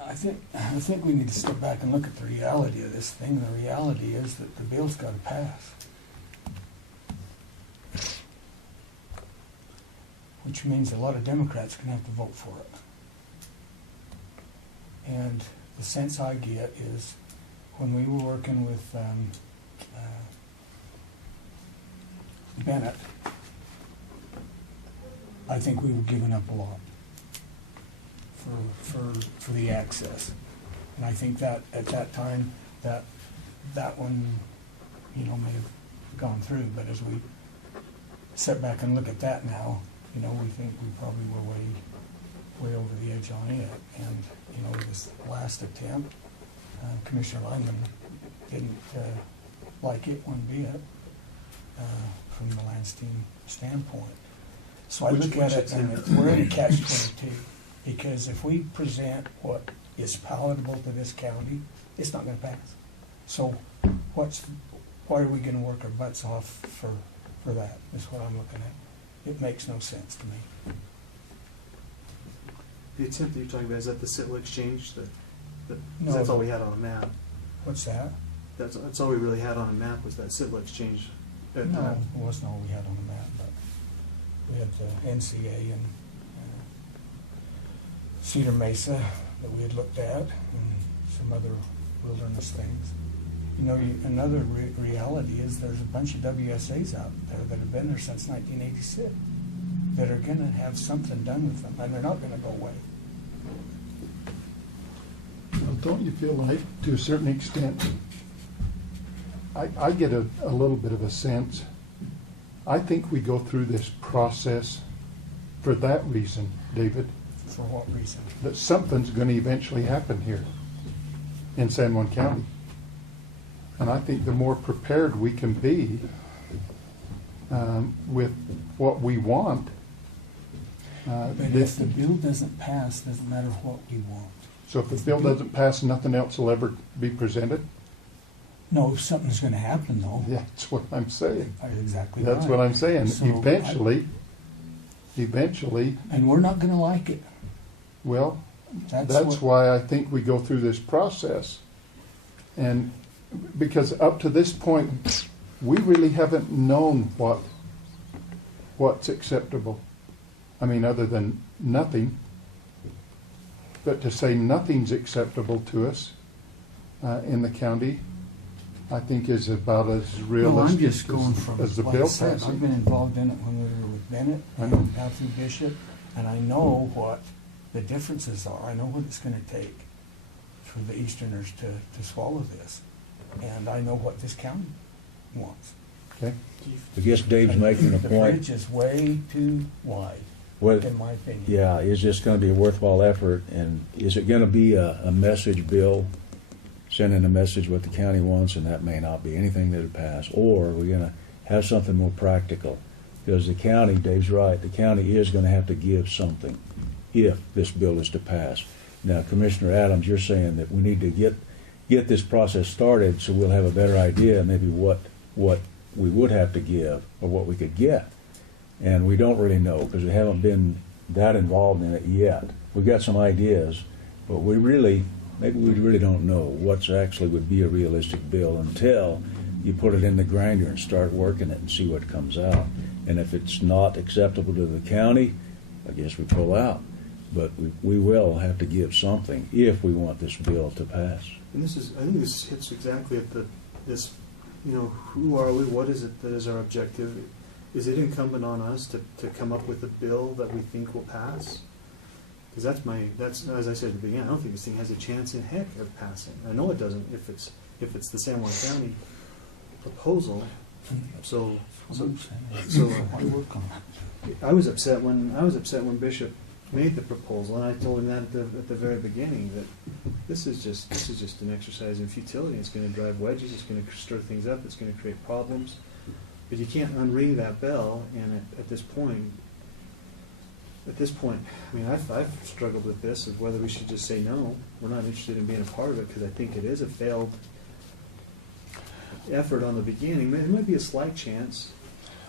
I think we need to step back and look at the reality of this thing. The reality is that the bill's got to pass, which means a lot of Democrats are going to have to vote for it. And the sense I get is when we were working with Bennett, I think we were giving up a lot for the access. And I think that at that time that one, may have gone through. But as we sit back and look at that now, we think we probably were way over the edge on it. And this last attempt, Commissioner Lyman didn't like it one bit from the Landstein standpoint. So I look at it and we're in a catch-22, because if we present what is palatable to this county, it's not going to pass. So why are we going to work our butts off for that? Is what I'm looking at. It makes no sense to me. The attempt that you're talking about, is that the Sitla exchange? No. That's all we had on a map. What's that? That's all we really had on a map, was that Sitla exchange. No, it wasn't all we had on the map, but we had the NCA and Cedar Mesa that we had looked at, and some other wilderness things. Another reality is there's a bunch of WSAs out there that have been there since 1986 that are going to have something done with them, and they're not going to go away. Well, don't you feel like, to a certain extent, I get a little bit of a sense, I think we go through this process for that reason, David. For what reason? That something's going to eventually happen here in San Juan County. And I think the more prepared we can be with what we want. But if the bill doesn't pass, it doesn't matter what we want. So if the bill doesn't pass, nothing else will ever be presented? No, something's going to happen, though. Yeah, that's what I'm saying. Exactly. That's right. what I'm saying. So Eventually, and we're not going to like it. well, that's why I think we go through this process. And because up to this point, we really haven't known what's acceptable. I mean, other than nothing. But to say nothing's acceptable to us in the county, I think is about as realistic I'm just going from as the like bill I said, passing. I've been involved in it when we were with Bennett and now through Bishop, and I know what the differences are. I know what it's going to take for the Easterners to swallow this, and I know what this county wants. Okay. I guess Dave's making a The point. bridge is way too wide, Well, in my opinion. yeah, is this going to be a worthwhile effort? And is it going to be a message bill, sending a message what the county wants, and that may not be anything that would pass? Or are we going to have something more practical? Because the county, Dave's right, the county is going to have to give something if this bill is to pass. Now, Commissioner Adams, you're saying that we need to get this process started so we'll have a better idea maybe what we would have to give or what we could get. And we don't really know because we haven't been that involved in it yet. We've got some ideas, but maybe we really don't know what's actually would be a realistic bill until you put it in the grinder and start working it and see what comes out. And if it's not acceptable to the county, I guess we pull out. But we will have to give something if we want this bill to pass. And I think this hits exactly at who are we? What is it that is our objective? Is it incumbent on us to come up with a bill that we think will pass? Because that's as I said at the beginning, I don't think this thing has a chance in heck of passing. I know it doesn't if it's the San Juan County proposal. So I was upset when Bishop made the proposal, and I told him that at the very beginning, that this is just an exercise in futility. It's going to drive wedges. It's going to stir things up. It's going to create problems. But you can't unring that bell. And at this point, I mean, I've struggled with this of whether we should just say no. We're not interested in being a part of it because I think it is a failed effort on the beginning. It might be a slight chance.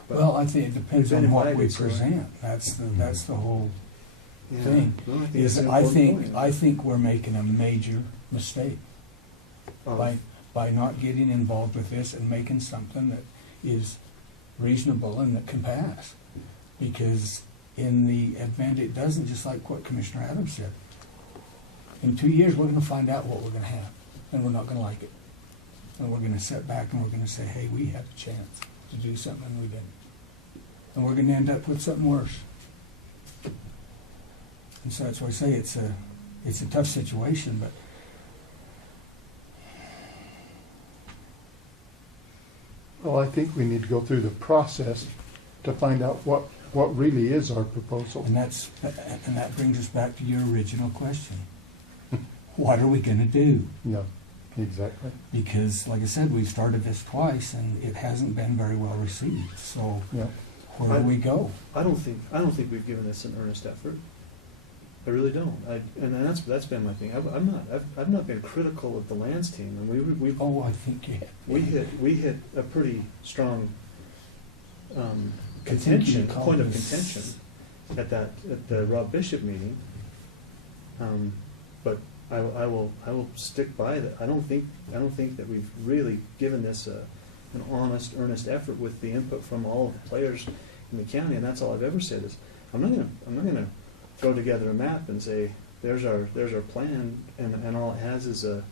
Well, I think it depends on what we present. That's the whole Yeah. thing. No, I think Is it's an I important think, point. I think we're making a major mistake Oh, by not getting involved with this and making something that is reasonable and that can pass. Because in the event it doesn't, just like what Commissioner Adams said, in 2 years, we're gonna find out what we're gonna have, and we're not gonna like it. And we're gonna sit back and we're gonna say, hey, we had a chance to do something and we didn't. And we're gonna end up with something worse. And so that's why I say it's a tough situation, but Well, I think we need to go through the process to find out what really is our proposal. and that brings us back to your original question. What are we gonna do? Yeah, exactly. Because, like I said, we've started this twice and it hasn't been very well received, so Yeah. where do we go? I don't think we've given this an earnest effort. I really don't. And that's been my thing. I've not been critical of the lands team, and we Oh, I think you we hit a pretty strong I think you called point of this- contention at the Rob Bishop meeting. But I will stick by that. I don't think that we've really given this an honest, earnest effort with the input from all of the players in the county. And that's all I've ever said is I'm not gonna throw together a map and say there's our plan, and all it has is a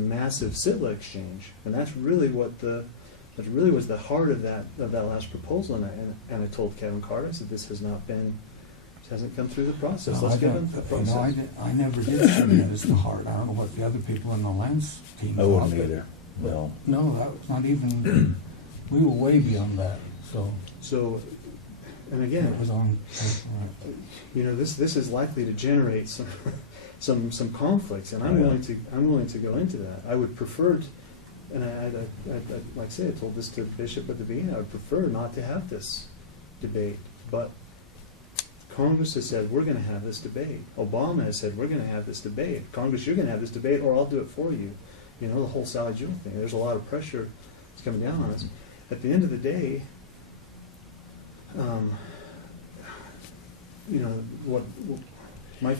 massive SITLA exchange. And that's really what was the heart of that last proposal. And I told Kevin Carter, I said, this hasn't come through the process. No, Let's I get don't- into the you know, process. I never did see that as the heart. I don't know what the other people in the lands team I thought. wouldn't but- either, no. No, that was not even, we were way beyond that, so So, and again, it was on. this is likely to generate some conflicts, and I'm Yeah. willing to go into that. I would prefer, and I like I say, I told this to Bishop at the beginning. I would prefer not to have this debate, but Congress has said we're going to have this debate. Obama has said we're going to have this debate. Congress, you're going to have this debate, or I'll do it for you. You know, the whole Sally Jewell thing. There's a lot of pressure that's coming down on us. At the end of the day,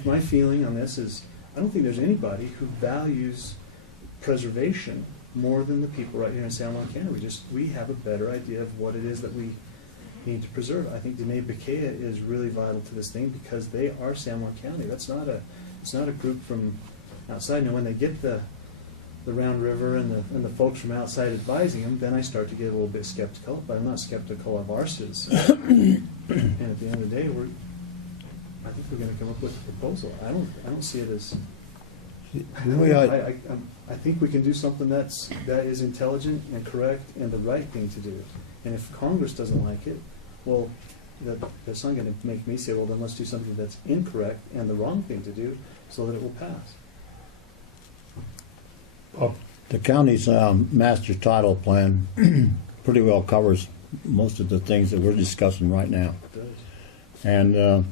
my feeling on this is I don't think there's anybody who values preservation more than the people right here in San Juan County. We have a better idea of what it is that we need to preserve. I think Dene Bequia is really vital to this thing because they are San Juan County. It's not a group from outside. Now when they get the Round River and the folks from outside advising them, then I start to get a little bit skeptical. But I'm not skeptical of our citizens. And at the end of the day, I think we're going to come up with a proposal. I don't see it as. I think we can do something that is intelligent and correct and the right thing to do. And if Congress doesn't like it, well, that's not going to make me say, well, then let's do something that's incorrect and the wrong thing to do so that it will pass. The county's master title plan pretty well covers most of the things that we're discussing right now. It does. And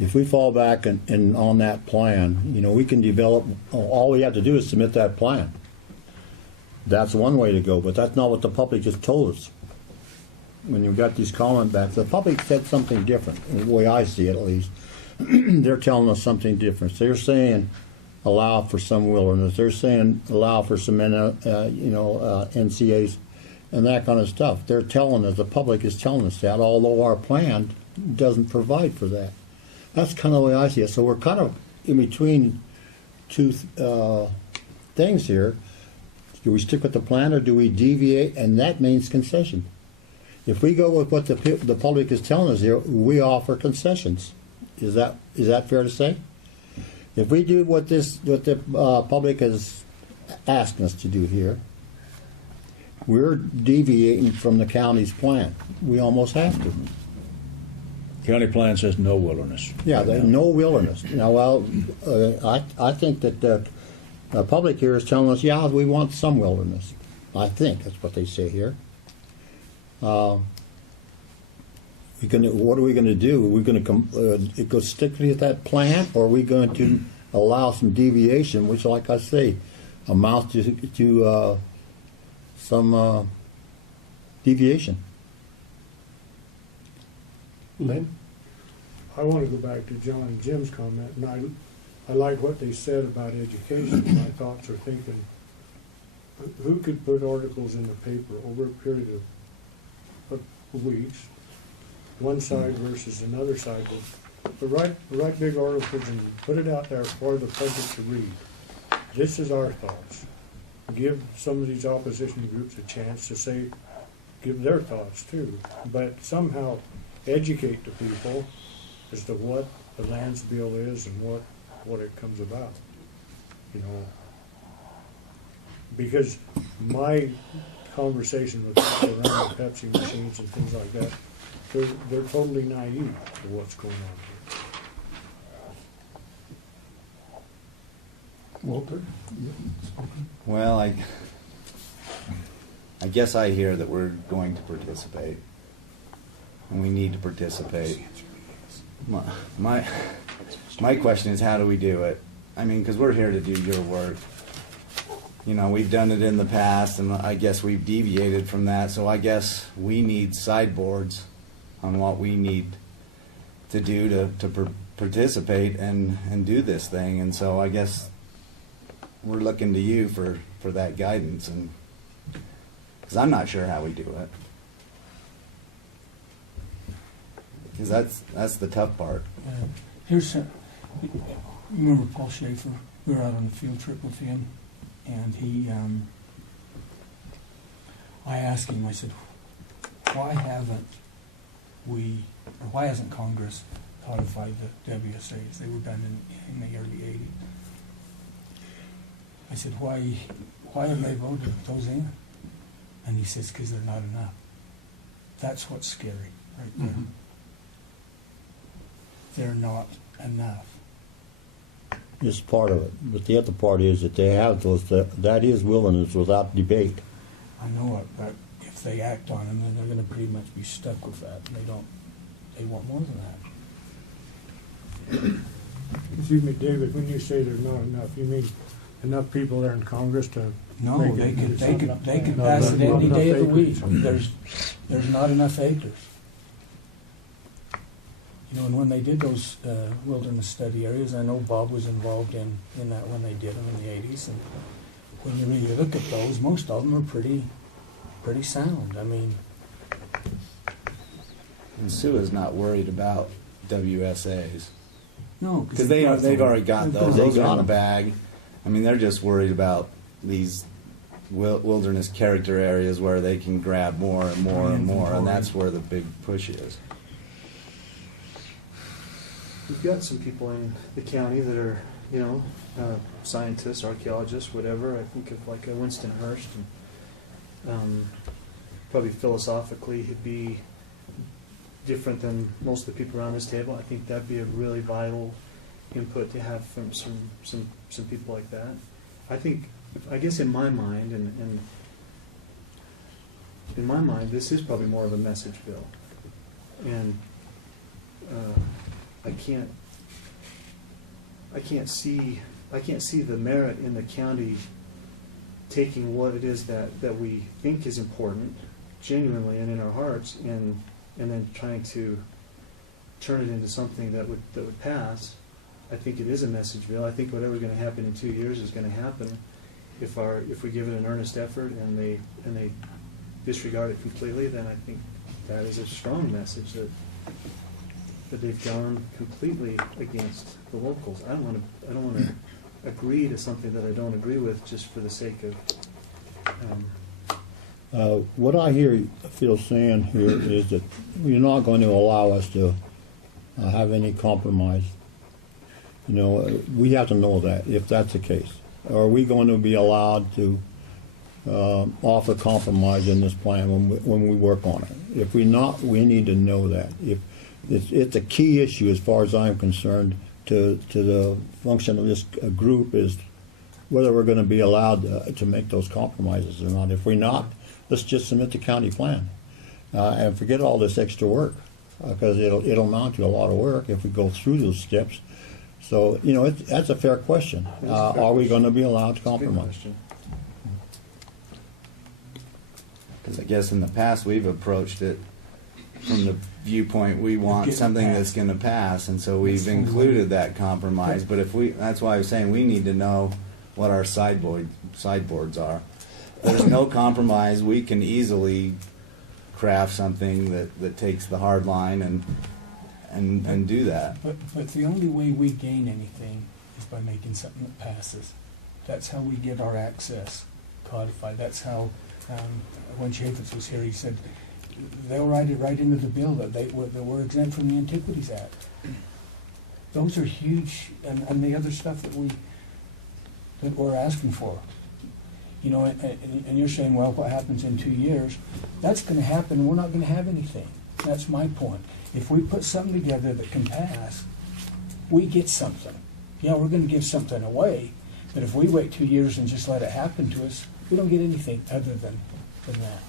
if we fall back and on that plan, we can develop, all we have to do is submit that plan. That's one way to go, but that's not what the public just told us. When you got these comment backs, the public said something different, the way I see it at least. They're telling us something different. They're saying allow for some wilderness. They're saying allow for some, NCAs and that kind of stuff. They're telling us, the public is telling us that, although our plan doesn't provide for that. That's kind of the way I see it. So we're kind of in between two things here. Do we stick with the plan or do we deviate? And that means concession. If we go with what the public is telling us here, we offer concessions. Is that fair to say? If we do what the public is asking us to do here, we're deviating from the county's plan. We almost have to. County plan says no wilderness. Yeah, no wilderness. Now, I think that the public here is telling us, yeah, we want some wilderness. I think that's what they say here. What are we going to do? Are we going to go strictly with that plan, or are we going to allow some deviation, which, like I say, amounts to some deviation? Lynn? I want to go back to John and Jim's comment, and I like what they said about education. My thoughts are thinking, who could put articles in the paper over a period of weeks, one side versus another side, but write big articles and put it out there for the public to read. This is our thoughts. Give some of these opposition groups a chance to say, give their thoughts too, but somehow educate the people as to what the lands bill is and what it comes about, you know. Because my conversation with people around the Pepsi machines and things like that, they're totally naive to what's going on here. Walter? Well, I guess I hear that we're going to participate, and we need to participate. My question is, how do we do it? I mean, because we're here to do your work. You know, we've done it in the past, and I guess we've deviated from that, so I guess we need sideboards on what we need to do to participate and do this thing, and so I guess we're looking to you for that guidance, and because I'm not sure how we do it, because that's the tough part. Here's remember Paul Schaefer? We were out on a field trip with him, and he, I asked him, I said, why hasn't Congress codified the WSAs? They were done in the early 80s. I said, why have they voted those in? And he says, because they're not enough. That's what's scary right there. Mhm. They're not enough. It's part of it. But the other part is that they have those, that is wilderness without debate. I know it, but if they act on them, then they're going to pretty much be stuck with that. They want more than that. Excuse me, David, when you say there's not enough, you mean enough people there in Congress to No, make they it could, into they could, something? they could Not pass it any enough day of the week. acres. There's not enough acres. You know, and when they did those wilderness study areas, I know Bob was involved in that when they did them in the 80s. And when you really look at those, most of them are pretty sound. I mean, And Sue is not worried about WSAs. no, Because they've already got those. They Those are got in the them. bag. I mean, they're just worried about these wilderness character areas where they can grab more and more and more, and that's where the big push is. We've got some people in the county that are, you know, scientists, archaeologists, whatever. I think of like a Winston Hurst, and probably philosophically he'd be different than most of the people around this table. I think that'd be a really vital input to have from some people like that. I guess in my mind, and in my mind, this is probably more of a message bill, and I can't see the merit in the county taking what it is that we think is important, genuinely and in our hearts, and then trying to turn it into something that would pass. I think it is a message bill. I think whatever's going to happen in 2 years is going to happen if we give it an earnest effort and they disregard it completely. Then I think that is a strong message that they've gone completely against the locals. I don't want to agree to something that I don't agree with just for the sake of. What I hear Phil saying here is that you're not going to allow us to have any compromise. You know, we have to know that if that's the case. Are we going to be allowed to offer compromise in this plan when we work on it? If we're not, we need to know that. If it's a key issue as far as I'm concerned to the function of this group is whether we're going to be allowed to make those compromises or not. If we're not, let's just submit the county plan and forget all this extra work because it'll amount to a lot of work if we go through those steps. So, you know, that's a fair question. Are we going to be allowed to compromise? Because I guess in the past we've approached it from the viewpoint, we want Getting something passed. that's gonna pass, and so we've That's what we included that compromise, but if we, that's why I was saying we need to know what our sideboards are. If there's no compromise, we can easily craft something that takes the hard line and do that. But the only way we gain anything is by making something that passes. That's how we get our access codified. That's how, when Chaffetz was here, he said, they'll write it right into the bill that that we're exempt from the Antiquities Act. Those are huge, and the other stuff that we're asking for. You know, and you're saying, well, what happens in 2 years? That's gonna happen, we're not gonna have anything. That's my point. If we put something together that can pass, we get something. Yeah, we're gonna give something away, but if we wait 2 years and just let it happen to us, we don't get anything other than that.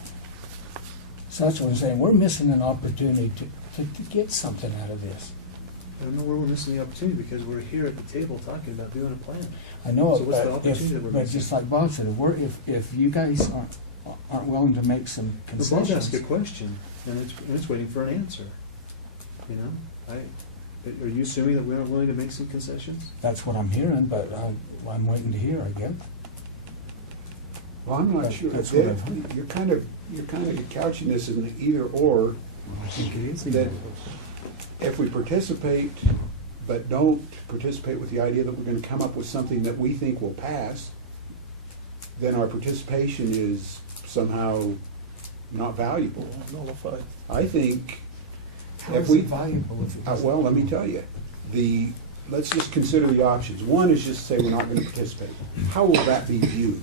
So that's what I'm saying, we're missing an opportunity to get something out of this. I don't know where we're missing the opportunity, because we're here at the table talking about doing a plan. I know So it, what's the but opportunity that we're but missing? just like Bob said, if you guys aren't willing to make some But Bob concessions. asked a question, and it's waiting for an answer. You know, are you assuming that we aren't willing to make some concessions? That's what I'm hearing, but I'm waiting to hear, I guess. Well, I'm not sure. That's what I've heard. You're kind of couching this in the either or, I think it is. that if we participate but don't participate with the idea that we're going to come up with something that we think will pass, then our participation is somehow not valuable. Nullified. I think How if is we, it valuable if it doesn't? well, let me tell you, let's just consider the options. One is just say we're not going to participate. How will that be viewed?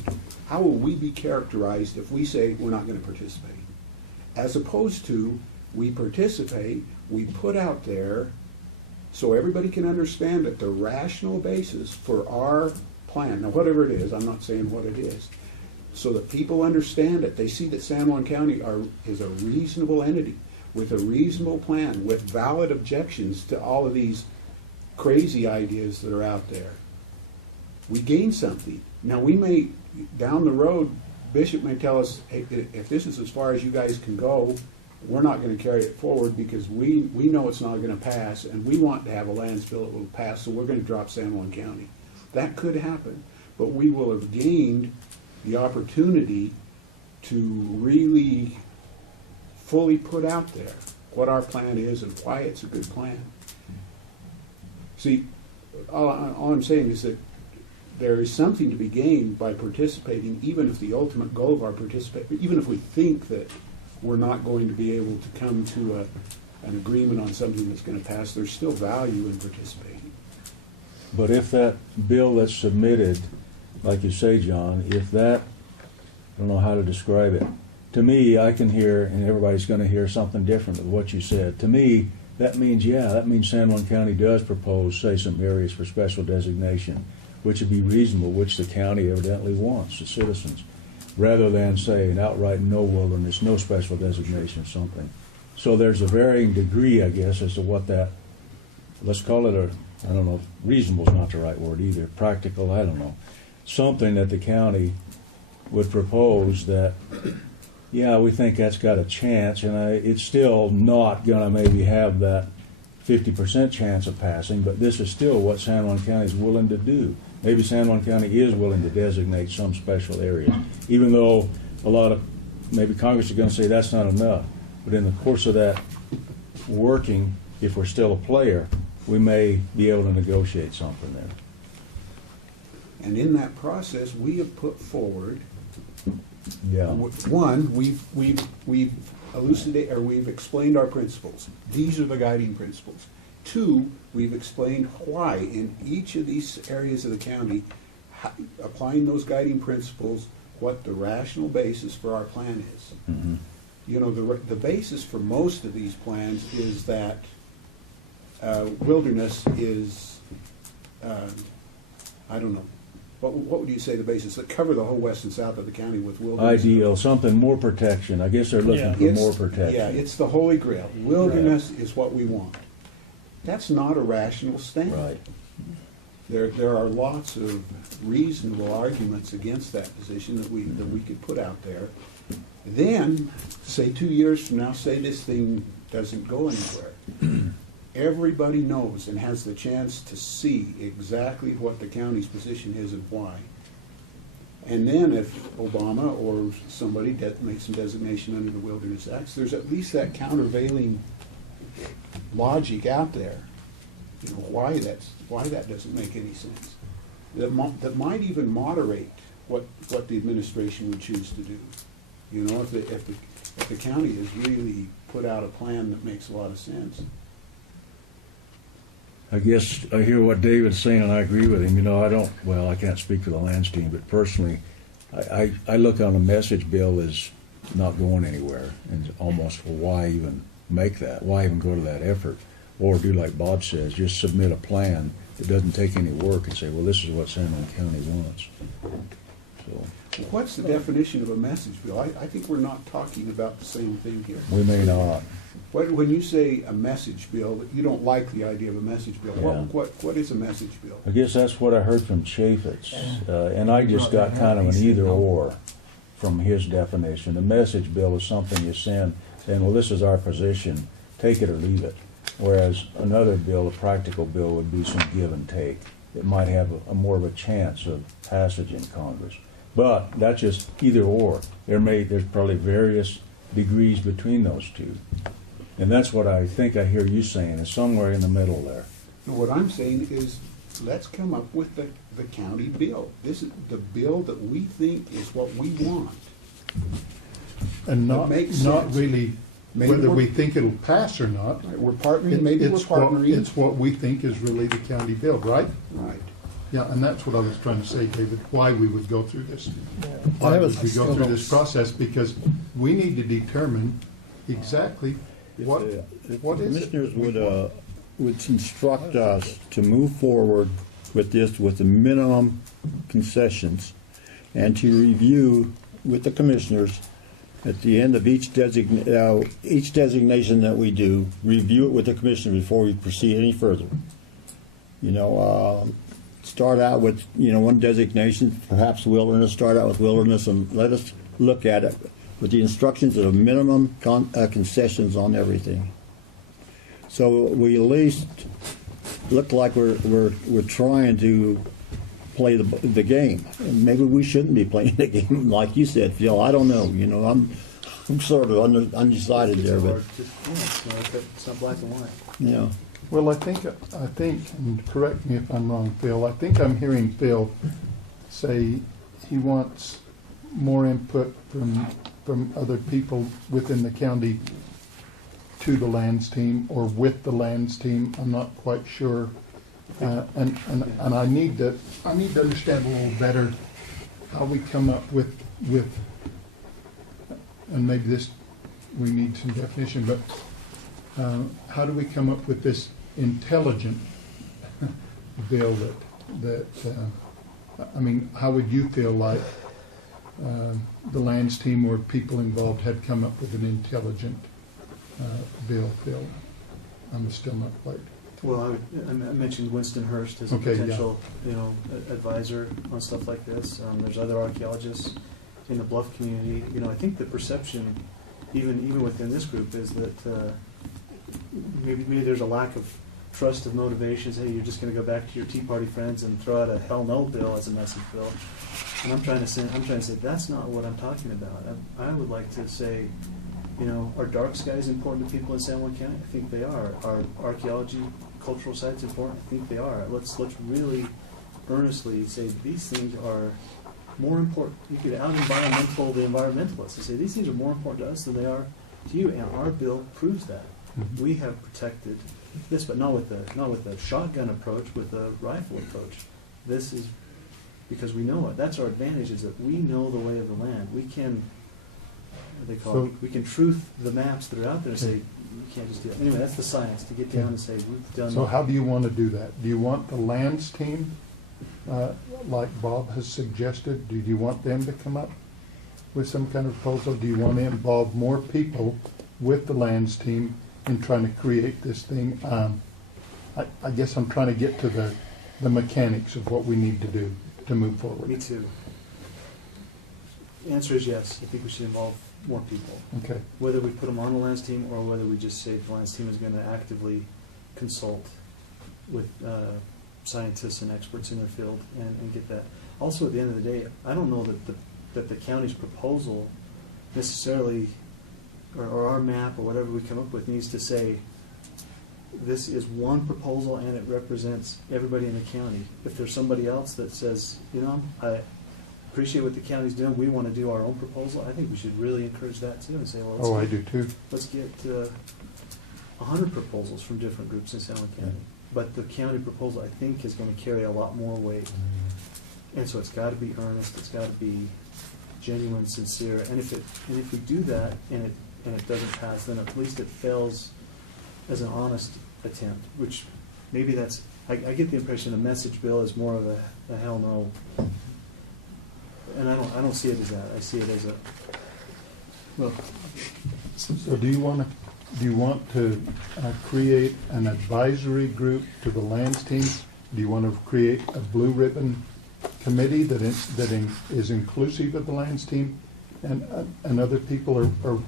How will we be characterized if we say we're not going to participate? As opposed to, we participate, we put out there, so everybody can understand that the rational basis for our plan, now whatever it is, I'm not saying what it is, so that people understand it, they see that San Juan County is a reasonable entity with a reasonable plan, with valid objections to all of these crazy ideas that are out there. We gain something. Now we may, down the road, Bishop may tell us, hey, if this is as far as you guys can go, we're not going to carry it forward because we know it's not going to pass, and we want to have a lands bill that will pass, so we're going to drop San Juan County. That could happen, but we will have gained the opportunity to really fully put out there what our plan is and why it's a good plan. See, all I'm saying is that there is something to be gained by participating, even if the ultimate goal of our participation, even if we think that we're not going to be able to come to an agreement on something that's going to pass, there's still value in participating. But if that bill that's submitted, like you say, John, if that, I don't know how to describe it, to me, I can hear, and everybody's going to hear something different with what you said. To me, that means San Juan County does propose, say, some areas for special designation, which would be reasonable, which the county evidently wants, the citizens, rather than say an outright no wilderness, no special designation, something. So there's a varying degree, I guess, as to what that, let's call it I don't know, if reasonable is not the right word either, practical, I don't know, something that the county would propose that, yeah, we think that's got a chance, and it's still not going to maybe have that 50% chance of passing, but this is still what San Juan County is willing to do. Maybe San Juan County is willing to designate some special areas, even though a lot of, maybe Congress is going to say that's not enough. But in the course of that working, if we're still a player, we may be able to negotiate something there. And in that process, we have put forward, Yeah. one, we've elucidated, or we've explained our principles. These are the guiding principles. Two, we've explained why in each of these areas of the county, applying those guiding principles, what the rational basis for our plan is. Mm-hmm. You know, the basis for most of these plans is that wilderness is, I don't know, what would you say the basis, that cover the whole west and south of the county with wilderness? Ideal, something more protection. I guess they're looking for more protection. Yeah, it's the holy grail. Wilderness is what we want. That's not a rational stand. Right. There are lots of reasonable arguments against that position that we could put out there. Then, say 2 years from now, say this thing doesn't go anywhere. Everybody knows and has the chance to see exactly what the county's position is and why. And then if Obama or somebody makes some designation under the Wilderness Acts, there's at least that countervailing logic out there. You know, why that doesn't make any sense. That might even moderate what the administration would choose to do. You know, if the county has really put out a plan that makes a lot of sense. I guess I hear what David's saying, and I agree with him. You know, I can't speak for the lands team, but personally, I look on a message bill as not going anywhere, and almost, well, why even make that? Why even go to that effort? Or do like Bob says, just submit a plan that doesn't take any work and say, well, this is what San Juan County wants. So What's the definition of a message bill? I think we're not talking about the same thing here. we may not. When you say a message bill, you don't like the idea of a message bill. Yeah. What is a message bill? I guess that's what I heard from Chaffetz, and I just got kind of an either or from his definition. A message bill is something you send saying, well, this is our position, take it or leave it. Whereas another bill, a practical bill, would be some give and take. It might have a more of a chance of passage in Congress. But that's just either or. There's probably various degrees between those two. And that's what I think I hear you saying, is somewhere in the middle there. And what I'm saying is, let's come up with the county bill. This is the bill that we think is what we want. And That makes not sense. really Maybe whether we're- we think it'll pass or not. Right, we're partnering, maybe we're partnering. It's what we think is really the county bill, right? Right. Yeah, and that's what I was trying to say, David, why we would go through this. I Why have a- would we go through this process, because we need to determine exactly what If is the it commissioners we want. would instruct us to move forward with this with the minimum concessions, and to review with the commissioners at the end of each designation that we do, review it with the commissioner before we proceed any further. You know, start out with, one designation, perhaps wilderness, start out with wilderness, and let us look at it with the instructions of minimum concessions on everything. So we at least look like we're trying to play the game. And maybe we shouldn't be playing the game, like you said, Phil. I don't know. I'm sort of undecided there, but It's not black and white. yeah. Well, I think, and correct me if I'm wrong, Phil, I think I'm hearing Phil say he wants more input from other people within the county to the lands team or with the lands team. I'm not quite sure. And I need to understand a little better how we come up with, and maybe this, we need some definition, but how do we come up with this intelligent bill how would you feel like the lands team or people involved had come up with an intelligent bill, Phil? I'm still not quite. Well, I mentioned Winston Hurst as a Okay, yeah. potential, advisor on stuff like this. There's other archaeologists in the Bluff community. I think the perception, even within this group, is that maybe there's a lack of trust of motivations. Hey, you're just going to go back to your Tea Party friends and throw out a hell no bill as a message bill. And I'm trying to say that's not what I'm talking about. I would like to say, are dark skies important to people in San Juan County? I think they are. Are archaeology, cultural sites important? I think they are. Let's really earnestly say these things are more important. You could out environmental the environmentalists and say these things are more important to us than they are to you, and our bill proves that. Mhm. We have protected this, but not with a shotgun approach, with a rifle approach. This is because we know it. That's our advantage, is that we know the way of the land. We can, we can truth the maps that are out there and say, you can't just do it. Anyway, that's the science, to get down and say, we've done. So how do you want to do that? Do you want the lands team, like Bob has suggested? Do you want them to come up with some kind of proposal? Do you want to involve more people with the lands team in trying to create this thing? I guess I'm trying to get to the mechanics of what we need to do to move forward. Me too. The answer is yes. I think we should involve more people. Okay. Whether we put them on the lands team or whether we just say the lands team is gonna actively consult with scientists and experts in their field and get that. Also, at the end of the day, I don't know that the county's proposal necessarily, or our map or whatever we come up with needs to say, this is one proposal and it represents everybody in the county. If there's somebody else that says, you know, I appreciate what the county's doing, we want to do our own proposal, I think we should really encourage that too and say, well, Oh, I do too. let's get 100 proposals from different groups in San Juan County. But the county proposal, I think, is going to carry a lot more weight. And so it's got to be earnest, it's got to be genuine, sincere. And if we do that and it doesn't pass, then at least it fails as an honest attempt, which maybe that's, I get the impression the message bill is more of a hell no. And I don't see it as that. I see it as a, well, So do you want to create an advisory group to the lands team? Do you want to create a blue ribbon committee that is inclusive of the lands team and other people, or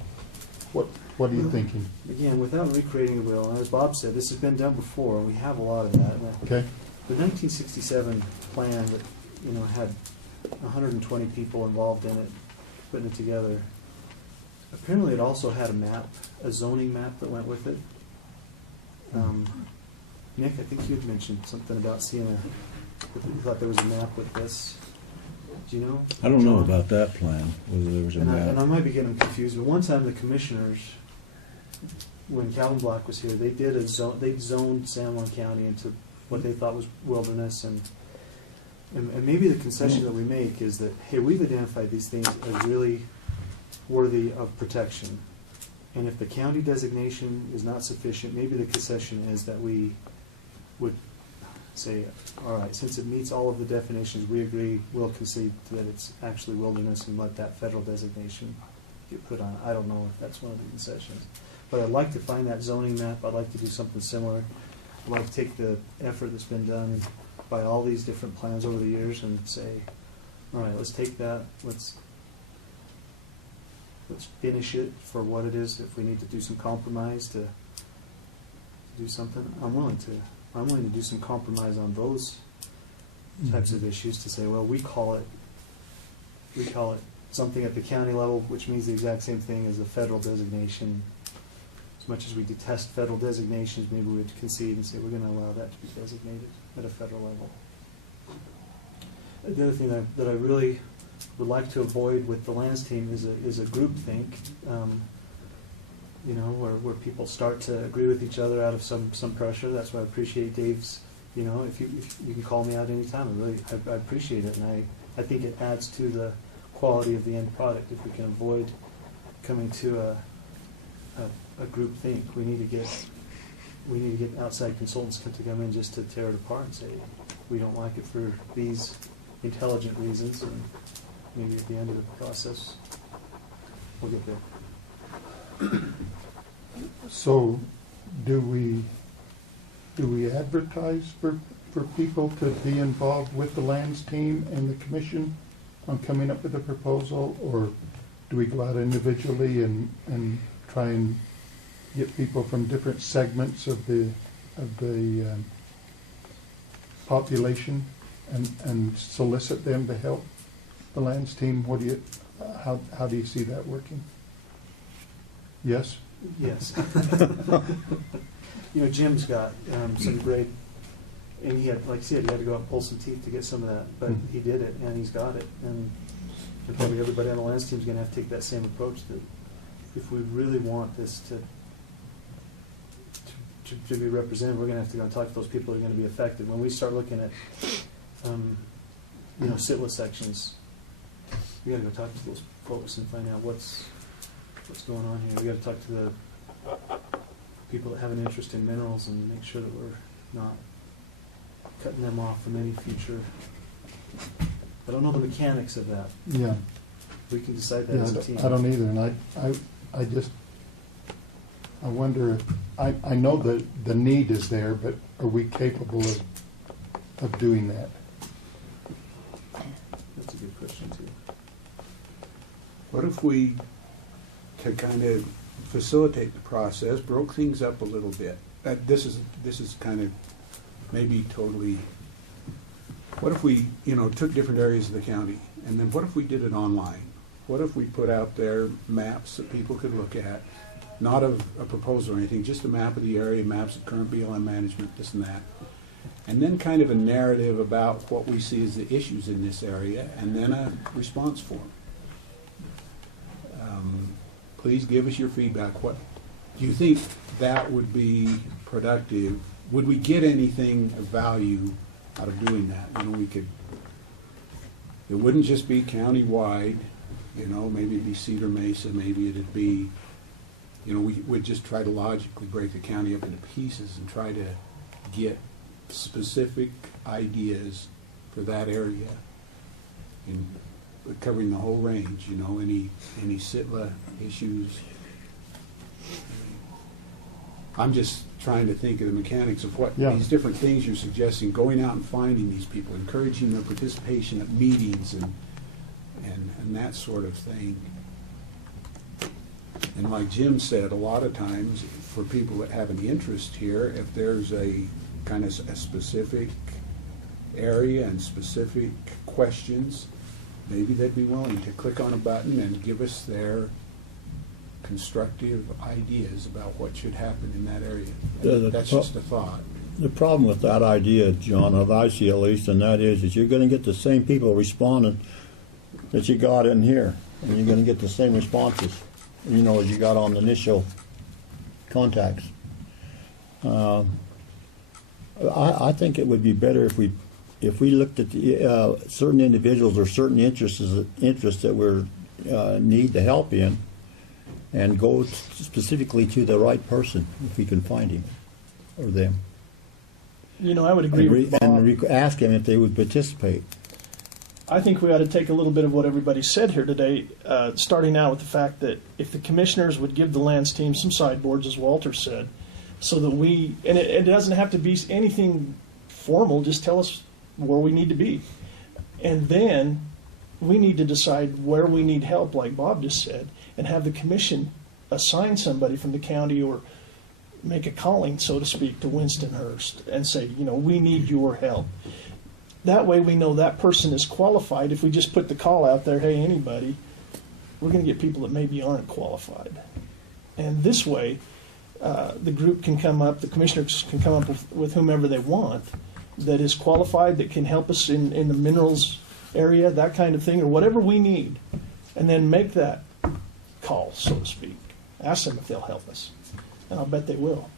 what are you thinking? again, without recreating the wheel, and as Bob said, this has been done before, and we have a lot of that. And Okay. the 1967 plan that, you know, had 120 people involved in it, putting it together. Apparently, it also had a map, a zoning map that went with it. Nick, I think you had mentioned something about seeing you thought there was a map with this. Do you know? I don't know John? about that plan, whether there was a And I map. might be getting confused, but one time the commissioners, when Calvin Black was here, they did they zoned San Juan County into what they thought was wilderness, and maybe the concession that we make is that, hey, we've identified these things as really worthy of protection. And if the county designation is not sufficient, maybe the concession is that we would say, all right, since it meets all of the definitions, we agree, we'll concede that it's actually wilderness and let that federal designation get put on. I don't know if that's one of the concessions. But I'd like to find that zoning map. I'd like to do something similar. I'd like to take the effort that's been done by all these different plans over the years and say, all right, let's take that, let's finish it for what it is. If we need to do some compromise to do something, I'm willing to do some compromise on those types of issues to say, well, we call it something at the county level, which means the exact same thing as the federal designation. As much as we detest federal designations, maybe we would concede and say we're going to allow that to be designated at a federal level. The other thing that I really would like to avoid with the lands team is a group think, you know, where people start to agree with each other out of some pressure. That's why I appreciate Dave's, you know, if you can call me out anytime, I appreciate it, and I think it adds to the quality of the end product if we can avoid coming to a group think. We need to get outside consultants to come in just to tear it apart and say we don't like it for these intelligent reasons, and maybe at the end of the process we'll get there. So do we advertise for people to be involved with the lands team and the commission on coming up with a proposal, or do we go out individually and try and get people from different segments of the population and solicit them to help the lands team? How do you see that working? Yes? Yes. You know, Jim's got some great, and he had, like I said, he had to go out and pull some teeth to get some of that, but he did it, and he's got it. And probably everybody on the lands team is going to have to take that same approach, that if we really want this to be represented, we're going to have to go and talk to those people that are going to be affected. When we start looking at, you know, sitless sections, we got to go talk to those folks and find out what's going on here. We got to talk to the people that have an interest in minerals and make sure that we're not cutting them off from any future. I don't know the mechanics of that. Yeah. We can decide that as a team. I don't either, and I wonder if, I know that the need is there, but are we capable of doing that? That's a good question too. What if we to kind of facilitate the process, broke things up a little bit. This is kind of maybe totally, what if we, took different areas of the county, and then what if we did it online? What if we put out there maps that people could look at, not of a proposal or anything, just a map of the area, maps of current BLM management, this and that, and then kind of a narrative about what we see as the issues in this area, and then a response form. Please give us your feedback. What do you think that would be productive? Would we get anything of value out of doing that? It wouldn't just be county-wide, maybe it'd be Cedar Mesa, maybe it'd be, we'd just try to logically break the county up into pieces and try to get specific ideas for that area, and covering the whole range, any SITLA issues. I'm just trying to think of the mechanics of what Yeah. these different things you're suggesting, going out and finding these people, encouraging their participation at meetings and that sort of thing. And like Jim said, a lot of times for people that have an interest here, if there's a kind of a specific area and specific questions, maybe they'd be willing to click on a button and give us their constructive ideas about what should happen in that area. That's just a thought. The problem with that idea, John, that I see at least, and that is you're going to get the same people responding that you got in here, and you're going to get the same responses, as you got on the initial contacts. I think it would be better if we looked at the, certain individuals or certain interests that we need the help in, and go specifically to the right person if we can find him or them. I would agree with Bob. And ask him if they would participate. I think we ought to take a little bit of what everybody said here today, starting out with the fact that if the commissioners would give the lands team some sideboards, as Walter said, so that and it doesn't have to be anything formal, just tell us where we need to be. And then we need to decide where we need help, like Bob just said, and have the commission assign somebody from the county or make a calling, so to speak, to Winstonhurst and say, we need your help. That way we know that person is qualified. If we just put the call out there, hey, anybody, we're going to get people that maybe aren't qualified. And this way, the group can come up, the commissioners can come up with whomever they want that is qualified, that can help us in the minerals area, that kind of thing, or whatever we need, and then make that call, so to speak. Ask them if they'll help us, and I'll bet they will.